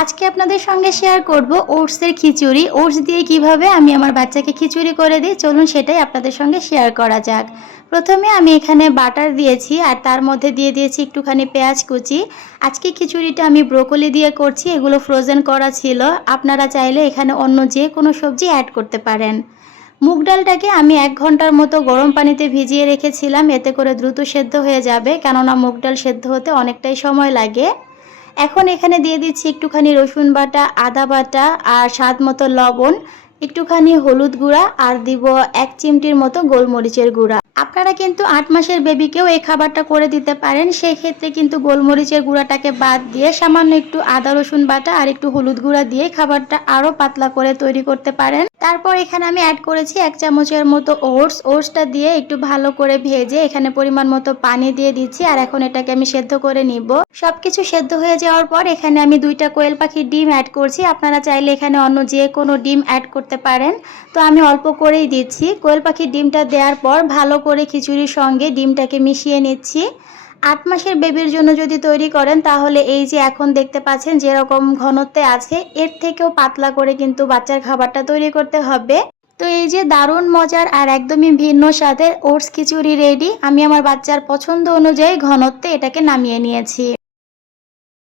আজকে আপনাদের সঙ্গে শেয়ার করব ওটসের খিচুড়ি। ওটস দিয়ে কিভাবে আমি আমার বাচ্চাকে খিচুড়ি করে দিই, চলুন সেটাই আপনাদের সঙ্গে শেয়ার করা যাক। প্রথমে আমি এখানে বাটার দিয়েছি আর তার মধ্যে দিয়ে দিয়েছি একটুখানি পেঁয়াজ কুচি। আজকে খিচুড়িটা আমি ব্রোকলি দিয়ে করছি, এগুলো ফ্রোজেন করা ছিল। আপনারা চাইলে এখানে অন্য যে কোনো সবজি অ্যাড করতে পারেন। মুগ ডালটাকে আমি 1 ঘন্টার মতো গরম পানিতে ভিজিয়ে রেখেছিলাম, এতে করে দ্রুত সেদ্ধ হয়ে যাবে, কেননা মুগ ডাল সেদ্ধ হতে অনেকটাই সময় লাগে। এখন এখানে দিয়ে দিচ্ছি একটুখানি রসুন বাটা, আদা বাটা আর স্বাদ মতো লবণ, একটুখানি হলুদ গুঁড়া আর দিব 1 চিমটির মতো গোলমরিচের গুঁড়া। আপনারা কিন্তু 8 মাসের বেবিকেও এই খাবারটা করে দিতে পারেন। সেই ক্ষেত্রে কিন্তু গোলমরিচের গুঁড়াটাকে বাদ দিয়ে সামান্য একটু আদা রসুন বাটা আর একটু হলুদ গুঁড়া দিয়ে খাবারটা আরও পাতলা করে তৈরি করতে পারেন। তারপর এখানে আমি অ্যাড করেছি 1 চামচের মতো ওটসটা দিয়ে একটু ভালো করে ভেজে এখানে পরিমাণ মতো পানি দিয়ে দিচ্ছি। আর এখন এটাকে আমি সেদ্ধ করে নিব। সবকিছু সেদ্ধ হয়ে যাওয়ার পর এখানে আমি 2টা কোয়েল পাখির ডিম অ্যাড করছি। আপনারা চাইলে এখানে অন্য যে কোনো ডিম অ্যাড করতে পারেন, তো আমি অল্প করেই দিচ্ছি। কোয়েল পাখির ডিমটা দেওয়ার পর ভালো করে খিচুড়ির সঙ্গে ডিমটাকে মিশিয়ে নিচ্ছি। 8 মাসের বেবির জন্য যদি তৈরি করেন তাহলে এই যে এখন দেখতে পাচ্ছেন যেরকম ঘনত্বে আছে, এর থেকেও পাতলা করে কিন্তু বাচ্চার খাবারটা তৈরি করতে হবে। তো এই যে দারুণ মজার আর একদমই ভিন্ন স্বাদের ওটস খিচুড়ি রেডি। আমি আমার বাচ্চার পছন্দ অনুযায়ী ঘনত্বে এটাকে নামিয়ে নিয়েছি।